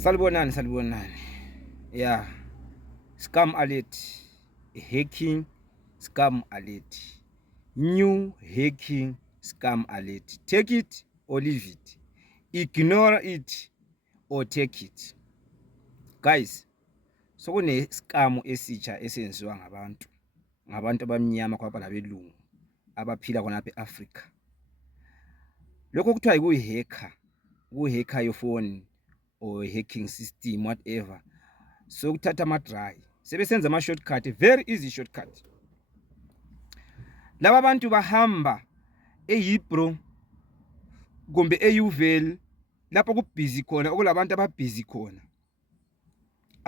Salibonani. Yeah. Scam alert. Hacking scam alert. New hacking scam alert. Take it or leave it. Ignore it or take it. Guys, sokune scam esitsha esenziwa ngabantu abamnyama kwaba labelungu abaphila khonapha eAfrica. Lokho kuthiwa kuyi-hacker your phone or hacking system whatever. So kuthatha ama-dry sebesenza ama-shortcut, very easy shortcut. Laba bantu bahamba eYibro kumbe eUval lapho kubhizi khona, okulabantu ababhizi khona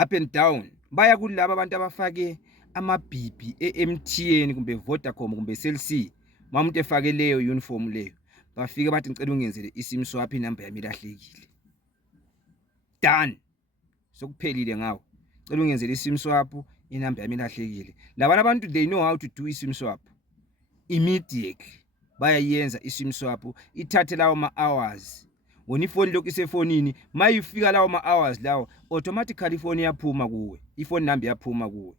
up and down, baya kulabo abantu abafake amabhibhi eMTN kumbe Vodacom kumbe Cell C. Mamuntu efake leyo uniform leyo, bafike bathi ngicela ungenzele iSIM swap, inamba yami ilahlekile. Done. Sokuphelile ngawo. Cela ungenzele iSIM swap, inamba yami ilahlekile. Laba abantu they know how to do iSIM swap. Immediately bayayenza iSIM swap, ithathe lawo ma-hours. Wona ifoni lokhu isefonini, mayifika lawo ma-hours lawo automatically ifoni yaphuma kuwe, ifoni number yaphuma kuwe.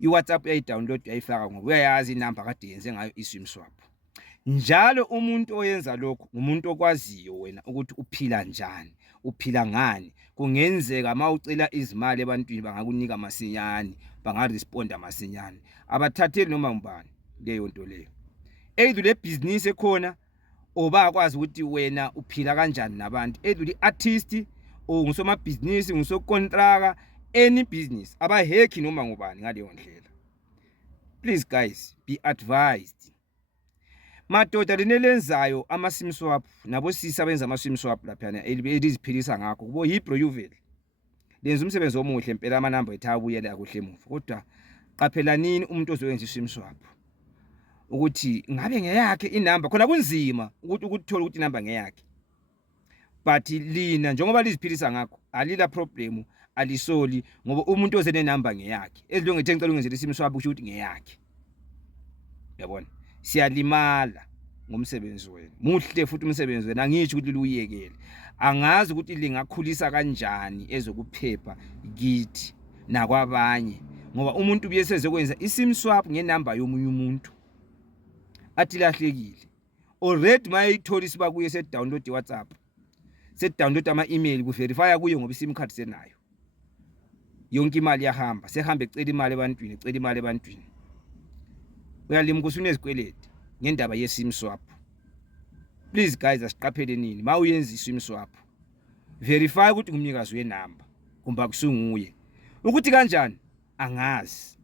iWhatsApp uyayidownload uyayifaka ngoba uyayazi inamba kade yenze ngayo iSIM swap. Njalo umuntu oyenza lokho ngumuntu okwaziyo wena ukuthi uphila njani, uphila ngani. Kungenzeka mawucela izimali ebantwini bangakunika masinyane, bangaresponda masinyane, abathatheli noma mbani leyo nto leyo. Edlule business ekhona obakwazi ukuthi wena uphila kanjani nabantu, edlule artist o ngusoma business, ngusokontraka, any business abaheki noma ngubani ngaleyo ndlela. Please guys, be advised. Madoda linelenzayo ama-SIM swap nabo sisa benza ama-SIM swap lapha eliziphilisa ngakho kubo Yibro uVal. Lenza umsebenzi omuhle impela, amanamba ethu abuyela kuhle emuva. Kodwa qaphelanini umuntu ozoyenza iSIM swap ukuthi ngabe ngeyakhe inamba, khona kunzima ukuthi ukuthola ukuthi inamba ngeyakhe. But lina njengoba liziphilisa ngakho alila problem, alisoli ngoba umuntu ozene namba ngeyakhe. Ezilonge ethe ngicela ungenzele iSIM swap usho ukuthi ngeyakhe. Yabona? Siyalimala ngomsebenzi wenu. Muhle futhi umsebenzi wenu, angisho ukuthi luyekele. Angazi ukuthi lingakhulisa kanjani ezokuphepha kithi nakwabanye, ngoba umuntu ubuyeseze kwenza iSIM swap ngenamba yomunye umuntu athi lahlekile. Already mayithola isiba kuye se download iWhatsApp, se download ama-email, ku verify kuye ngoba iSIM card senayo. Yonke imali yahamba, sehamba ecela imali ebantwini. Uyalimka usunezikweleti ngendaba yeSIM swap. Please guys, asiqaphelenini mawuyenza iSIM swap, verify ukuthi ngumnikazi wenamba kumbe akusunguye. Ukuthi kanjani angazi.